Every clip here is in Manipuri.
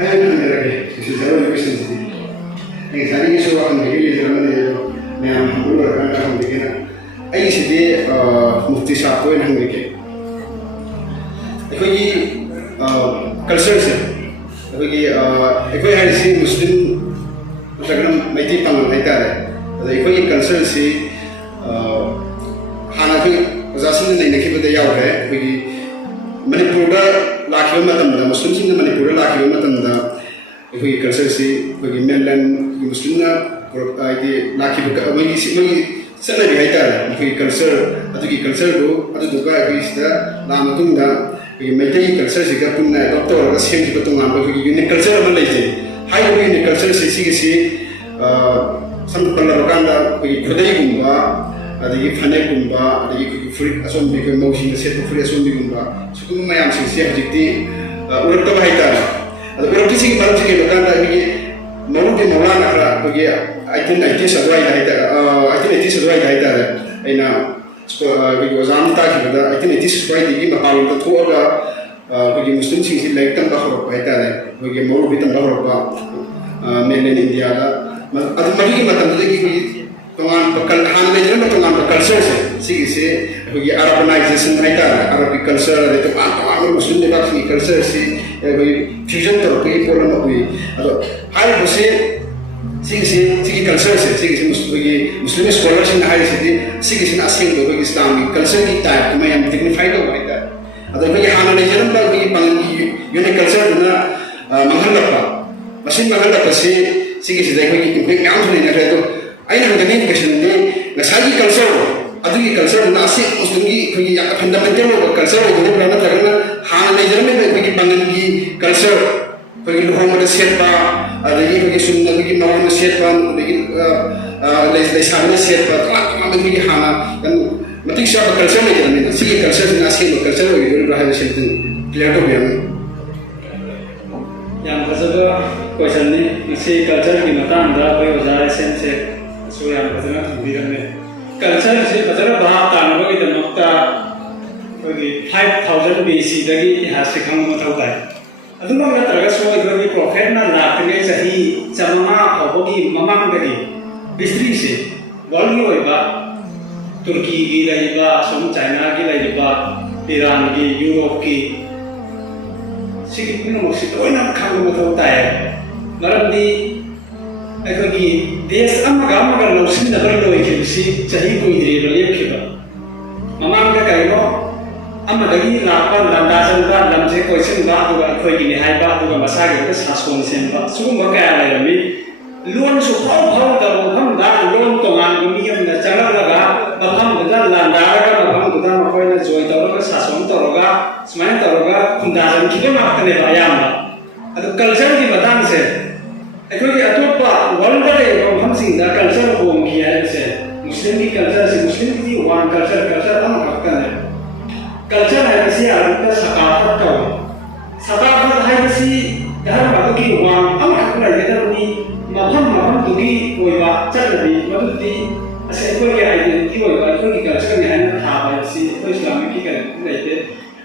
Ayun ang nilagay. Kasi sa ulo question sih. Yang tadi ni suruh ang bigil di dalam ni yang dulu kan ang bigil na. Ay sih mufti sapo yang bigil. Ikoi culture se. Ikoi hari si Muslim Muslim maiti pang naita re. Ikoi culture si hana koi zasin ni nakhi bade yaw re. Ikoi Manipura lakiyo matamda Muslim sing Manipura lakiyo matamda ikoi culture si ikoi mainland Muslim na ai lakiyo ka mai sana bi haita ikoi culture atuki culture do atu duga ikoi sida lamatung Maitai culture sih kan punna doktor orang sih kita tunggu apa begini unique culture apa lagi hai unique culture sih sampai penerapan dah bagi kedai gumba ada yang fane gumba ada yang fruit asam bagi motion set fruit asam bagi gumba suku mayam sih jadi urut tu bahaya ada urut sih baru sih kita dah bagi mau di mana nak bagi item sesuai dah ina bagi wazam tak kita, itu nanti sesuai dengan mahalu tu ada bagi Muslim sih lagi tambah horor baik ada, bagi malu kita tambah horor mainland India ada, ada lagi macam tu lagi tungan bekal hal ni jangan tungan bekal sih bagi Arabization baik ada, Arabic culture itu apa Muslim juga sih culture sih bagi fusion terus pola macam atau hal bersih sigi culture se sigi Muslim scholar sing hai sigi asing do Islamic culture ni type kuma yang dignified do baita ado bagi hana ne jaram ba bagi pangi unique culture na manghalapa masin manghalapa sigi dai bagi impact yang thune na do aina ngani question ni na sagi culture ado ki culture na asing Muslim ki yang fundamental culture do na na hana ne jaram bagi pangi culture bagi luhong ada siapa ada lagi bagi sunnah bagi mawon siapa bagi lesana siapa kalau bagi hana dan mati siapa culture ni jadi sih culture ni asing culture itu berahal siapa clear tu biang yang kedua question ni si culture ni mata anda bagi usaha sense so yang kedua bilang ni culture si culture bahasa tanah bagi tempat bagi 5000 BC lagi ihasik kamu tahu tak Adunang nataraga so ikoi prophet na lakne sahi chamama obogi mamang gadi bistri se world gi oiba Turkey gi laiba som China gi laiba Iran gi Europe gi sigi pino mo si toina khang mo thau tai maramdi ikoi gi des amaga lausin na bar loi ki si chahi koi dire lo yek khiba mamang ga kaino amadagi lapan landasan ba lamje question ba duga khoi gi hai ba duga masagi ka sason sen ba sugum ba kaya lai rami luon su phau phau da bo pham da luon tongan gi mi yam na chara laga ba pham da landa ga ba pham da ma khoi na joy da ga sason to ga smain to ga kundasan ki ga ma tane ba yam ba adu culture gi matang se khoi gi atopa world da re pham sing da culture ko mi ya se muslim gi culture se muslim gi one culture am ka kan culture hai bisi arunta sakafat kau sakafat hai bisi dalam batu ki uang am aku lagi dalam ni maham tu ki oiba cakap madu di asal aku lagi identiti oiba aku lagi culture ni hai na thaba bisi aku Islamic ki kan lagi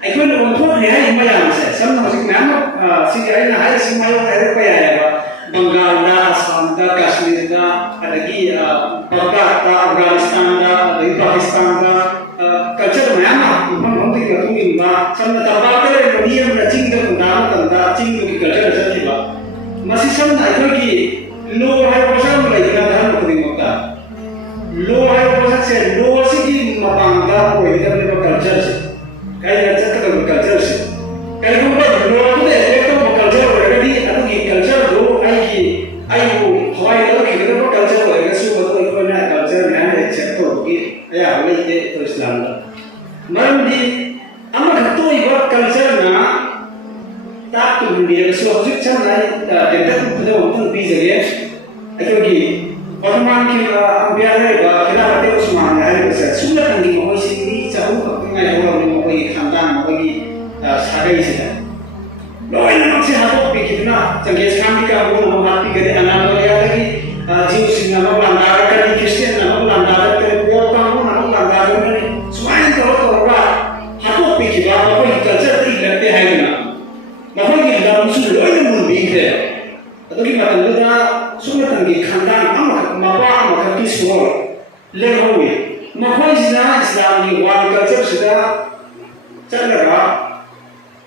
aku ni orang tua ni hai maya masa sama masih nama si hai na hai si maya hai apa ya ba Bengal da Assam da Kashmir da lagi Baghdad da Afghanistan da lagi Pakistan da culture mana mungkin kita tunggu ba sama tabak le dia bercing dengan undang tanda cing di culture saja ba masih sama itu ki lo hai pasal mulai dengan dalam kering mata lo hai pasal se lo sih mabangga ko itu dari culture sih kayak cakap culture sih kayak apa lo tu deh itu culture berarti itu ki culture do ayu hawai lo kita itu culture berarti semua itu ikutnya culture mana cakap ki ya boleh itu Islam Mandi ama tu iba culture na tak tu dia so hujud channai denda tu pada untuk bisa dia akhirnya Ottoman ki ambiar ba kena hati Osman hari besar sudah tinggi mau sini jauh ngai orang mau pergi kandang mau pergi sagai sih loh ini masih habis pikirna jangan kami kamu mau mati dari anak dia lagi jiu singa mau langgar kan Kristen mau langgar kan kamu mau langgar kan semua itu orang hakuk pikir apa culture ꯂꯩꯍꯧꯏ ꯃꯈꯣꯏꯁꯤꯅ ꯏꯁꯂꯥꯝꯒꯤ ꯋꯥꯔꯜ ꯀꯜꯆꯔꯁꯤꯗ ꯆꯠꯂꯒ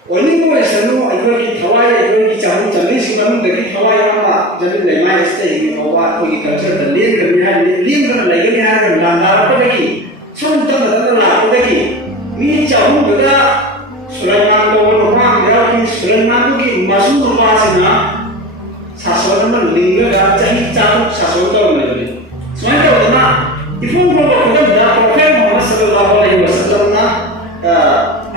ꯑꯣꯏꯅꯤꯡꯕ ꯑꯣꯏꯁꯅꯨ ꯑꯩꯈꯣꯏꯒꯤ ꯊꯋꯥꯏ ꯑꯩꯈꯣꯏꯒꯤ ꯆꯍꯨꯝ ꯆꯥꯝꯃꯔꯤꯁꯤ ꯃꯅꯨꯡꯗꯒꯤ ꯊꯋꯥꯏ ꯑꯃ ꯖꯃꯤꯟ ꯂꯩꯃꯥꯏ ꯑꯁꯤꯗꯒꯤ ꯐꯥꯎꯕ ꯑꯩꯈꯣꯏꯒꯤ ꯀꯜꯆꯔꯗ ꯂꯦꯡꯒꯅꯤ ꯍꯥꯏꯕꯗꯤ ꯂꯦꯡꯗꯅ ꯂꯩꯒꯅꯤ ꯍꯥꯏꯔꯒ ꯂꯥꯟꯗꯥꯔꯛꯄꯗꯒꯤ ꯁꯨꯝ ꯇꯞꯅ ꯇꯞꯅ ꯂꯥꯛꯄꯗꯒꯤ ꯃꯤ ꯆꯍꯨꯝꯗꯨꯗ ꯁꯨꯂꯩꯃꯥꯟ ꯀꯧꯕ ꯅꯨꯄꯥ ꯑꯃ ꯌꯥꯎꯈꯤ ꯁꯨꯂꯩꯃꯥꯟꯗꯨꯒꯤ ꯃꯁꯨ ꯅꯨꯄꯥꯁꯤꯅ ꯁꯥꯁꯣꯟ ꯑꯃ ꯂꯤꯡꯉꯒ ꯆꯍꯤ ꯆꯥꯇ꯭ꯔꯨꯛ ꯁꯥꯁꯣꯟ ꯇꯧꯔꯝꯃꯦꯕꯅꯤ ꯁꯨꯃꯥꯏꯅ ꯇꯧꯗꯅ ꯏꯐꯣꯡ ꯐꯣꯡꯕ ꯈꯨꯗꯝꯗ ꯄ꯭ꯔꯣꯐꯦꯠ ꯃꯨꯍꯝꯃꯗ ꯁꯜꯂꯜꯂꯥꯍꯨ ꯑꯂꯩꯍꯤ ꯋꯁꯜꯂꯝꯅ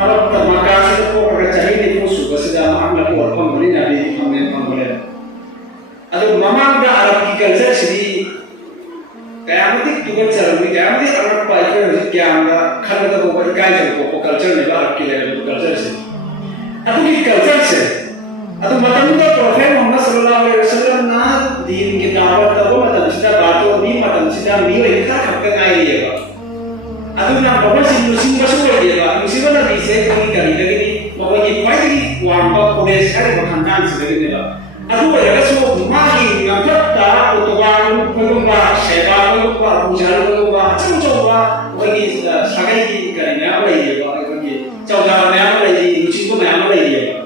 ꯑꯔꯕ ꯃꯀꯥꯁꯤꯗ ꯄꯣꯛꯂꯒ ꯆꯍꯤ ꯅꯤꯐꯨ ꯁꯨꯕꯁꯤꯗ ꯃꯍꯥꯛꯅ ꯄꯣꯠ ꯐꯪꯕꯅꯤ ꯅꯕꯤꯒꯤ ꯐꯪꯅꯦꯟ ꯐꯪꯕꯅꯦꯕ ꯑꯗꯨ ꯃꯃꯥꯡꯗ ꯑꯔꯕꯀꯤ ꯀꯜꯆꯔꯁꯤꯗꯤ ꯀꯌꯥꯃꯇꯤꯛ ꯇꯨꯀꯠꯆꯔꯝꯃꯤ ꯀꯌꯥꯃꯇꯤꯛ ꯑꯉꯛꯄ ꯑꯩꯈꯣꯏ ꯍꯧꯖꯤꯛ ꯒ꯭ꯌꯥꯟꯗ ꯈꯟꯕꯗ ꯏꯀꯥꯏꯖꯕ ꯄꯣꯛꯄ ꯀꯜꯆꯔꯅꯦꯕ ꯑꯔꯕꯀꯤ ꯂꯩꯔꯤꯕ ꯀꯜꯆꯔꯁꯦ ꯑꯗꯨꯒꯤ ꯀꯜꯆꯔꯁꯦ ꯑꯗꯨ ꯃꯇꯝꯗꯨꯗ ꯄ꯭ꯔꯣꯐꯦꯠ ꯃꯨꯍꯝꯃꯗ ꯁꯜꯂꯜꯂꯥꯍꯨ ꯑꯂꯩꯍꯤ ꯋꯁꯜꯂꯝꯅ ꯗꯤꯟꯒꯤ ꯗꯥꯋꯥ ꯇꯧꯕ ꯃꯇꯝꯁꯤꯗ ꯕꯥꯇꯣꯟꯒꯤ ꯃꯇꯝꯁꯤꯗ ꯃꯤꯑꯣꯏ ꯈꯔ ꯈꯛꯇ ꯉꯥꯏꯔꯤꯑꯕ ꯑꯗꯨꯅ ꯃꯈꯣꯏꯁꯤ ꯂꯨꯆꯤꯡꯕꯁꯨ ꯑꯣꯏꯗꯦꯕ ꯅꯨꯡꯁꯤꯕ ꯅꯕꯤꯁꯦ ꯑꯩꯈꯣꯏꯒꯤ ꯀꯔꯤꯗꯒꯤꯅꯤ ꯃꯈꯣꯏꯒꯤ ꯈ꯭ꯋꯥꯏꯗꯒꯤ ꯋꯥꯡꯕ ꯀꯣꯂꯦꯖ ꯍꯥꯏꯔꯤꯕ ꯈꯪꯒꯥꯡꯁꯤꯗꯒꯤꯅꯦꯕ ꯑꯗꯨ ꯑꯣꯏꯔꯒꯁꯨ ꯃꯥꯒꯤ ꯉꯝꯈꯠꯇ ꯎꯇꯨꯕꯥꯒꯨꯝꯕ ꯁꯦꯕꯥꯒꯨꯝꯕ ꯑꯕꯨꯖꯥꯔꯒꯨꯝꯕ ꯑꯆꯧ ꯑꯆꯧꯕ ꯑꯩꯈꯣꯏꯒꯤ ꯁꯥꯒꯩꯒꯤ ꯀꯔꯤ ꯃꯌꯥꯝ ꯂꯩꯔꯤꯑꯕ ꯑꯩꯈꯣꯏꯒꯤ ꯆꯧꯗꯥ ꯃꯌꯥꯝ ꯂꯩꯔꯤ ꯂꯨꯆꯤꯡꯕ ꯃꯌꯥꯝ ꯂꯩꯔꯤꯑꯕ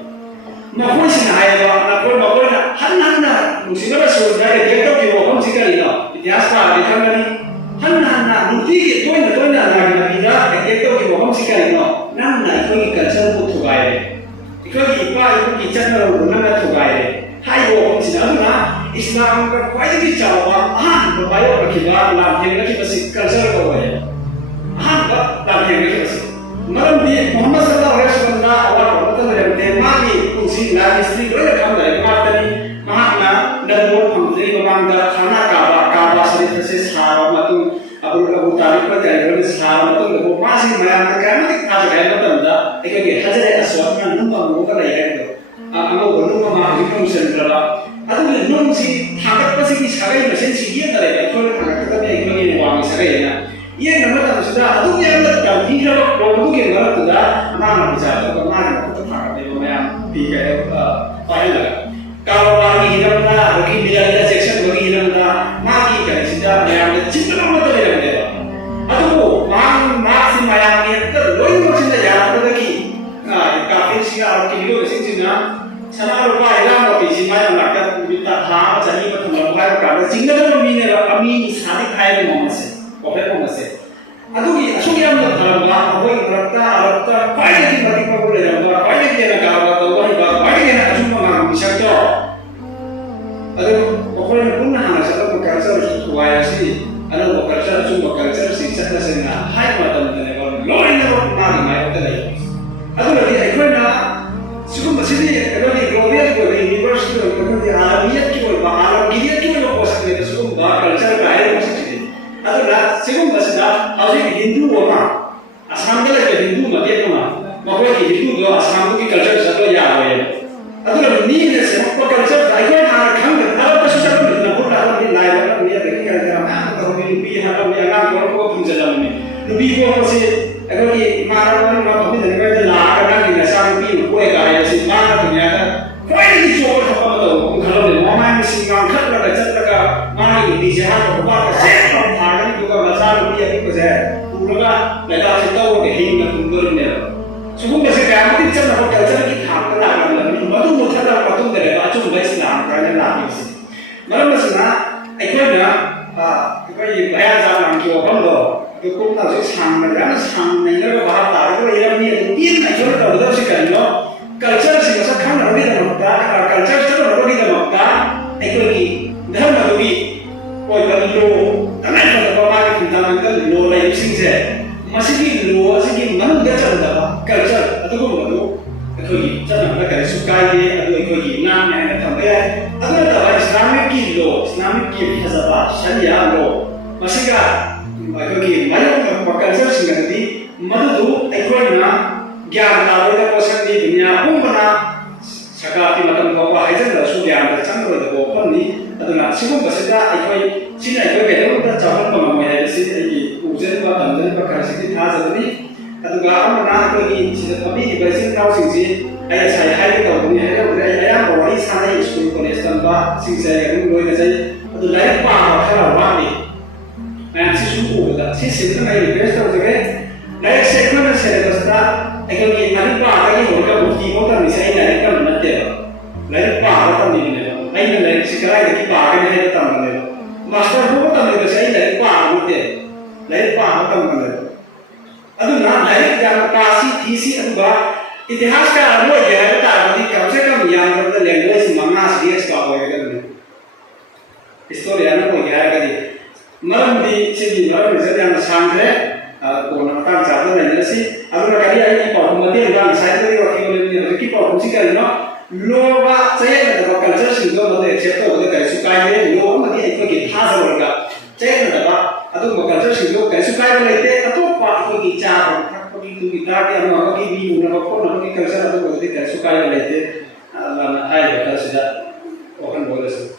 ꯃꯈꯣꯏꯁꯤꯅ ꯍꯥꯏꯌꯦꯕ ꯃꯈꯣꯏꯅ ꯍꯟꯅ ꯅꯨꯡꯁꯤꯕ ꯁꯨꯔꯗ ꯔꯦꯀꯦꯠ ꯇꯧꯈꯤꯕ ꯋꯥꯐꯝꯁꯤ ꯀꯔꯤꯅꯣ ꯏꯇꯤꯍꯥꯁ ꯄꯥꯔꯗꯤ ꯈꯪꯒꯅꯤ ꯍꯟꯅ ꯅꯨꯡꯇꯤꯒꯤ ꯇꯣꯏꯅ ꯅꯥꯒꯤꯅꯕꯤꯗ ꯔꯦꯀꯦꯠ ꯇꯧꯈꯤꯕ ꯋꯥꯐꯝꯁꯤ ꯀꯔꯤꯅꯣ ꯅꯪꯅ ꯑꯩꯈꯣꯏꯒꯤ ꯀꯜꯆꯔꯕꯨ ꯊꯨꯒꯥꯏꯔꯦ ꯑꯩꯈꯣꯏꯒꯤ ꯏꯄꯥ ꯏꯄꯨꯒꯤ ꯆꯠꯅꯔꯧꯕ ꯅꯪꯅ ꯊꯨꯒꯥꯏꯔꯦ ꯍꯥꯏꯔꯤꯕ ꯋꯥꯐꯝꯁꯤꯅ ꯑꯗꯨꯅ ꯏꯁꯂꯥꯝꯒ ꯈ꯭ꯋꯥꯏꯗꯒꯤ ꯆꯥꯎꯕ ꯑꯍꯥꯟꯕ ꯃꯥꯌꯣꯛꯅꯈꯤꯕ ꯂꯥꯟꯊꯦꯡꯅꯈꯤꯕꯁꯤ ꯀꯜꯆꯔ ꯀꯧꯋꯦꯕ ꯑꯍꯥꯟꯕ ꯂꯥꯟꯊꯦꯡꯅꯈꯤꯕꯁꯤ ꯃꯔꯝꯗꯤ ꯃꯨꯍꯝꯃꯗ ꯁꯜꯂꯜꯂꯥꯍꯨ ꯑꯂꯩꯍꯤ ꯋꯁꯜꯂꯝꯅ ꯑꯋꯥꯠꯄ ꯑꯃꯠꯇ ꯂꯩꯔꯝꯗꯦ ꯃꯥꯒꯤ ꯄꯨꯟꯁꯤ ꯂꯥꯏꯐ ꯍꯤꯁꯇ꯭ꯔꯤ ꯂꯣꯏꯅ ꯈꯪꯅꯔꯦ ꯉꯥꯛꯇꯅꯤ ꯃꯍꯥꯛꯅ ꯅꯕꯨꯋꯠ ꯐꯪꯗ꯭ꯔꯤ ꯃꯃꯥꯡꯗ ꯈꯥꯅꯥ ꯀꯥꯕ ꯁꯔꯤꯐꯁꯦ ꯁꯥꯔꯕ ꯃꯇꯨꯡ ꯑꯕꯨ ꯇꯥꯂꯤꯕ ꯀꯔꯤꯒꯤꯅꯣ ꯁꯥꯔꯕ ꯃꯇꯨꯡꯗꯕꯨ ꯃꯥꯁꯤ ꯃꯌꯥꯝꯅ ꯀꯌꯥꯃꯨꯛ ꯊꯥꯖꯒꯦ ꯍꯥꯏꯕ ꯃꯇꯝꯗ ꯑꯩꯈꯣꯏꯒꯤ ꯍꯖꯔꯦ ꯑꯁꯋꯥꯗꯅ ꯅꯨꯡ ꯑꯃꯨꯛꯀ ꯂꯩ ꯍꯥꯏꯕꯗꯣ ꯑꯉꯧꯕ ꯅꯨꯡ ꯑꯃ ꯍꯧꯖꯤꯛ ꯅꯨꯡꯁꯤꯟꯈ꯭ꯔꯕ ꯑꯗꯨꯒꯤ ꯅꯨꯡꯁꯤ ꯊꯥꯡꯒꯠꯄꯁꯤꯒꯤ ꯁꯥꯒꯩ ꯃꯁꯦꯟꯁꯤ ꯌꯦꯠꯅꯔꯦꯕ ꯑꯩꯈꯣꯏꯅ ꯊꯥꯡꯒꯠꯀꯗꯕꯅꯤ ꯑꯩꯈꯣꯏꯒꯤ ꯋꯥꯡꯒꯤ ꯁꯥꯒꯩꯅ ꯌꯦꯡꯕ ꯃꯇꯝꯁꯤꯗ ꯑꯗꯨꯛ ꯌꯥꯝꯅ ꯇꯝꯕꯤꯈ꯭ꯔꯕ ꯄꯣꯠꯇꯨꯒꯤ ꯃꯔꯛꯇꯨꯗ ꯃꯥꯅ ꯕꯤꯆꯥꯔ ꯃꯥꯒꯤ ꯃꯈꯨꯠꯇ ꯊꯥꯡꯒꯠꯂꯤꯕ ꯃꯌꯥꯝ ꯄꯥꯏꯍꯜꯂꯒ ꯀꯥꯔꯣꯕꯥꯔꯒꯤ ꯍꯤꯔꯝꯗ ꯑꯗꯒꯤ ꯃꯤꯂꯟꯗ ꯆꯦꯛꯁꯤꯟꯕꯒꯤ ꯍꯤꯔꯝꯗ ꯃꯥꯒꯤ ꯀꯔꯤꯁꯤꯗ ꯃꯌꯥꯝꯅ ꯆꯤꯟꯕ ꯑꯃꯠꯇ ꯂꯩꯔꯝꯗꯦꯕ ꯑꯗꯨꯕꯨ ꯃꯥꯁꯤ ꯃꯌꯥꯝꯒꯤ ꯍꯦꯛꯇ ꯂꯣꯏꯅꯃꯛꯁꯤꯅ ꯌꯥꯔꯛꯄꯗꯒꯤ ꯀꯥꯐꯤꯔꯁꯤꯒ ꯑꯔꯕꯀꯤ ꯃꯤꯑꯣꯏꯁꯤꯡꯁꯤꯅ ꯁꯅꯥ ꯂꯨꯄꯥ ꯏꯔꯥꯡ ꯃꯄꯤꯁꯤ ꯃꯥꯏ ꯃꯅꯥꯛꯇ ꯅꯨꯃꯤꯠꯇ ꯊꯥ ꯑꯃ ꯆꯅꯤ ꯑꯃ ꯊꯝꯂꯝꯃꯨ ꯍꯥꯏꯕ ꯀꯥꯟꯗ ꯆꯤꯡꯒꯗꯕ ꯃꯤꯅꯦꯕ ꯃꯤ ꯁꯥꯗꯤꯛ ꯍꯥꯏꯕ ꯃꯃꯁꯦ ꯄ꯭ꯔꯣꯐꯦꯠ ꯃꯨꯍꯝꯃꯗꯁꯦ ꯑꯗꯨꯒꯤ ꯑꯁꯨꯛ ꯌꯥꯝꯅ ꯐꯔꯝꯕ ꯑꯩꯈꯣꯏꯒꯤ ꯃꯔꯛꯇ ꯑꯔꯕꯇ ꯈ꯭ꯋꯥꯏꯗꯒꯤ ꯃꯇꯤꯛ ꯃꯒꯨꯟ ꯂꯩꯔꯝꯕ ꯈ꯭ꯋꯥꯏꯗꯒꯤ ꯍꯦꯟꯅ ꯀꯥꯔꯕꯥꯔ ꯇꯧꯕ ꯍꯩꯕ ꯈ꯭ꯋꯥꯏꯗꯒꯤ ꯍꯦꯟꯅ ꯑꯆꯨꯝꯕ ꯉꯥꯡꯕ ꯃꯤꯁꯛꯇꯣ ꯑꯗꯨ ꯑꯩꯈꯣꯏꯅ ꯄꯨꯟꯅ ꯍꯥꯟꯅ ꯆꯠꯂꯛꯄ ꯀꯜꯆꯔꯁꯨ ꯊꯨꯒꯥꯏꯔꯁꯤ ꯑꯅꯧꯕ ꯀꯜꯆꯔ ꯑꯆꯨꯝꯕ ꯀꯜꯆꯔꯁꯤ ꯆꯠꯂꯁꯤꯅ ꯍꯥꯏꯕ ꯃꯇꯝꯗꯅꯦꯕ ꯂꯣꯏꯅꯃꯛ ꯃꯥꯒꯤ ꯃꯥꯌꯣꯛꯇ ꯂꯩ ꯑꯗꯨꯒꯗꯤ ꯑꯩꯈꯣꯏꯅ ꯁꯤꯒꯨꯝꯕꯁꯤꯗꯤ ꯑꯩꯈꯣꯏꯒꯤ ꯒ꯭ꯂꯣꯕꯦꯜꯒꯤ ꯑꯣꯏꯕ ꯌꯨꯅꯤꯚꯔꯁꯀꯤ ꯑꯣꯏꯕ ꯑꯩꯈꯣꯏꯒꯤ ꯑꯥꯔꯕꯤꯌꯠꯀꯤ ꯑꯣꯏꯕ ꯑꯥꯔꯕꯒꯤꯌꯠꯀꯤ ꯑꯣꯏꯕ ꯄꯣꯠꯁꯛꯅꯦꯕ ꯁꯤꯒꯨꯝꯕ ꯀꯜꯆꯔꯒ ꯍꯥꯏꯔꯤꯕ ꯄꯣꯠꯁꯛꯁꯤꯗꯤ ꯑꯗꯨꯅ ꯁꯤꯒꯨꯝꯕꯁꯤꯗ ꯍꯧꯖꯤꯛ ꯍꯤꯟꯗꯨ ꯑꯃ ꯑꯁꯥꯝꯗ ꯂꯩꯕ ꯍꯤꯟꯗꯨ ꯃꯇꯦꯛ ꯑꯃ ꯃꯈꯣꯏꯒꯤ ꯍꯤꯟꯗꯨꯗꯣ ꯑꯁꯥꯝꯗꯨꯒꯤ ꯀꯜꯆꯔ ꯆꯠꯄ ꯌꯥꯔꯣꯏꯕ ꯑꯗꯨꯅ ꯃꯤꯅ ꯁꯦꯝꯃꯛꯄ ꯀꯜꯆꯔꯗ ꯑꯩꯈꯣꯏꯅ ꯍꯥꯟꯅ ꯈꯪꯗꯅ ꯑꯔꯕꯇꯁꯨ ꯆꯠꯂꯝꯃꯤꯗꯅ ꯚꯨꯠ ꯍꯥꯠꯂꯝꯃꯤ ꯂꯥꯏ ꯍꯥꯠꯂꯝꯃꯤ ꯑꯗꯒꯤ ꯀꯔꯤ ꯀꯔꯥ ꯃꯌꯥꯝ ꯇꯧꯔꯝꯃꯤ ꯅꯨꯄꯤ ꯍꯥꯠꯂꯝꯃꯤ ꯑꯉꯥꯡ ꯄꯣꯛꯂꯛꯄꯒ ꯐꯨꯝꯖꯤꯜꯂꯝꯃꯤ ꯅꯨꯄꯤ ꯄꯣꯛꯄꯁꯤ ꯑꯩꯈꯣꯏꯒꯤ ꯏꯃꯥꯟꯅꯕ ꯐꯝꯃꯤꯟꯅꯔꯤꯉꯩꯗ ꯂꯥꯛꯑꯒ ꯅꯪꯒꯤ ꯅꯆꯥ ꯅꯨꯄꯤ ꯑꯃ ꯄꯣꯛꯑꯦꯒ ꯍꯥꯏꯕꯁꯤ ꯃꯥꯅ ꯗꯨꯅꯤꯌꯥꯗ ꯈ꯭ꯋꯥꯏꯗꯒꯤ ꯆꯣꯞꯄ ꯊꯕꯛ ꯑꯃ ꯇꯧꯕ ꯑꯃ ꯈꯜꯂꯝꯃꯤ ꯃꯃꯥꯏ ꯃꯁꯤꯡ ꯉꯥꯡꯈꯠꯂꯒ ꯆꯠꯂꯒ ꯃꯥꯒꯤ ꯅꯨꯄꯤꯁꯦ ꯍꯥꯠꯄ ꯈꯨꯄꯥꯛꯇ ꯁꯦꯠ ꯂꯥꯎ ꯊꯥꯔꯒꯅꯤ ꯑꯗꯨꯒ ꯃꯆꯥ ꯅꯨꯄꯤ ꯑꯄꯤꯛꯄꯁꯦ ꯄꯨꯔꯒ ꯂꯩꯕꯥꯛꯁꯦ ꯇꯧꯔꯒ ꯍꯤꯡꯅ ꯇꯨꯝꯗꯣꯔꯤꯕꯅꯦꯕ ꯁꯤꯒꯨꯝꯕꯁꯦ ꯀꯌꯥꯃꯨꯛ ꯆꯠꯅꯕ ꯀꯜꯆꯔꯒꯤ ꯊꯥꯛꯇ ꯂꯥꯛꯂꯝꯃꯤ ꯃꯗꯨ ꯃꯨꯠꯊꯠꯂꯕ ꯃꯇꯨꯡꯗꯅꯦꯕ ꯑꯆꯨꯝꯕ ꯏꯁꯂꯥꯝ ꯀꯥꯏꯅ ꯂꯥꯛꯈꯤꯕꯁꯤ ꯃꯔꯝ ꯑꯁꯤꯅ ꯑꯩꯈꯣꯏꯅ ꯑꯩꯈꯣꯏꯒꯤ ꯚꯌꯥꯖꯥ ꯂꯥꯡꯈꯤꯕ ꯋꯥꯐꯝꯗꯣ ꯑꯗꯨ ꯀꯨꯞꯅ ꯍꯧꯖꯤꯛ ꯁꯥꯡꯅ ꯌꯥꯝꯅ ꯁꯥꯡꯅ ꯅꯩꯅꯔꯒ ꯚꯥꯞ ꯇꯥꯔꯒ ꯂꯩꯔꯝꯃꯤ ꯑꯗꯨ ꯄꯤꯛꯅ ꯑꯩꯈꯣꯏꯅ ꯇꯧꯒꯗꯕꯁꯤ ꯀꯔꯤꯅꯣ ꯀꯜꯆꯔꯁꯤ ꯃꯁꯛ ꯈꯪꯅꯕꯒꯤꯗꯃꯛꯇ ꯀꯜꯆꯔ ꯆꯠꯅꯕꯒꯤꯗꯃꯛꯇ ꯑꯩꯈꯣꯏꯒꯤ ꯙꯔꯃꯗꯨꯒꯤ ꯑꯣꯏꯕ ꯂꯣ ꯇꯉꯥꯏꯐꯗꯕ ꯃꯥꯒꯤ ꯐꯨꯟꯗꯥꯃꯦꯟꯇꯦꯜ ꯂꯣ ꯂꯩꯕꯁꯤꯡꯁꯦ ꯃꯁꯤꯒꯤ ꯂꯣ ꯑꯁꯤꯒꯤ ꯃꯅꯨꯡꯗ ꯆꯟꯗꯕ ꯀꯜꯆꯔ ꯑꯗꯨꯒꯨꯝꯕꯗꯨ ꯑꯩꯈꯣꯏꯒꯤ ꯆꯠꯅꯕꯗ ꯀꯔꯤꯁꯨ ꯀꯥꯏꯗꯦ ꯑꯗꯨ ꯑꯩꯈꯣꯏꯒꯤ ꯉꯥꯡꯅꯤ ꯍꯥꯏꯅ ꯊꯝꯕ ꯌꯥꯏ ꯑꯗꯨ ꯅꯠꯇꯕ ꯏꯁꯂꯥꯃꯤꯛꯀꯤ ꯂꯣ ꯏꯁꯂꯥꯃꯤꯛꯀꯤ ꯐꯖꯕ ꯁꯔꯤꯌꯥ ꯂꯣ ꯃꯁꯤꯒ ꯑꯩꯈꯣꯏꯒꯤ ꯃꯥꯌꯣꯛꯅꯔꯛꯄ ꯀꯜꯆꯔꯁꯤꯡ ꯑꯗꯨꯗꯤ ꯃꯗꯨꯗꯨ ꯑꯩꯈꯣꯏꯅ ꯒ꯭ꯌꯥꯟ ꯇꯥꯔꯣꯏꯗꯕ ꯄꯣꯠꯁꯛꯅꯤ ꯗꯨꯅꯤꯌꯥ ꯄꯨꯝꯕꯅ ꯁꯔꯀꯥꯔꯒꯤ ꯃꯇꯝ ꯐꯥꯎꯕ ꯍꯥꯏꯖꯤꯟꯂꯁꯨ ꯒ꯭ꯌꯥꯟꯗ ꯆꯪꯂꯣꯏꯗꯕ ꯋꯥꯐꯝꯅꯤ ꯑꯗꯨꯅ ꯁꯤꯒꯨꯝꯕꯁꯤꯗ ꯁꯤꯅ ꯑꯩꯈꯣꯏ ꯀꯩꯗꯧꯅꯨꯡꯗ ꯆꯥꯎꯈꯠꯄ ꯉꯝꯃꯣꯏ ꯍꯥꯏꯕꯁꯤ ꯑꯩꯒꯤ ꯎꯖꯔꯤꯕ ꯇꯝꯖꯔꯤꯕ ꯈꯔꯁꯤꯗꯤ ꯊꯥꯖꯕꯅꯤ ꯑꯗꯨꯒ ꯑꯃꯅ ꯑꯩꯈꯣꯏꯒꯤ ꯁꯤꯗ ꯐꯝꯕꯤꯔꯤꯕ ꯏꯆꯤꯟ ꯏꯅꯥꯎꯁꯤꯡꯁꯤ ꯑꯩ ꯉꯁꯥꯏ ꯍꯥꯏꯒꯦ ꯇꯧꯕꯅꯤ ꯍꯥꯏꯔꯕꯗꯤ ꯑꯩ ꯑꯌꯥꯝꯕ ꯋꯥꯔꯤ ꯁꯥꯟꯅꯩ ꯁ꯭ꯀꯨꯜ ꯀꯣꯂꯦꯖ ꯇꯝꯕ ꯁꯤꯡꯁꯦ ꯑꯗꯨꯝ ꯂꯣꯏꯅꯖꯩ ꯑꯗꯨ ꯂꯥꯏꯔꯤꯛ ꯄꯥꯕ ꯈꯔ ꯋꯥꯠꯂꯤ ꯃꯌꯥꯝꯁꯤꯁꯨ sum uda si sim na request ho jage like second syllabus ta ekam ki mani pa ga ki hoga bukti ko ta misai na ekam na te like pa ga ta ni ne ai na like sikrai ki pa ga ne ta ne master ko ta ne sai like pa ga te like pa ga ta ne adu na like ya pa si thi si adu ba इतिहास का अनुभव है बता रही कम से कम यहाँ पर लैंग्वेज मम्मा सीरियस का होएगा नहीं स्टोरी आना कोई क्या करी मरम दी सिद्धि मरम रिजल्ट यहाँ सांग है कोण काम चाहते हैं जैसे अगर कभी आई की पॉप मध्य उदाहरण साइड में रखी हुई है कि पॉप उसी का ना लोगा चाहिए ना तो कल्चर सिंधु मध्य एक्सेप्ट होते कैसे सुकाई में लोग मध्य एक की भाषा बोलगा चाहिए ना तो अतो कल्चर सिंधु कैसे सुकाई में लेते अतो पाठ की चार itu kita yang orang ini bingung nama pun nama kita kesana tu boleh kita suka yang lain tu, lama hai kita sudah orang boleh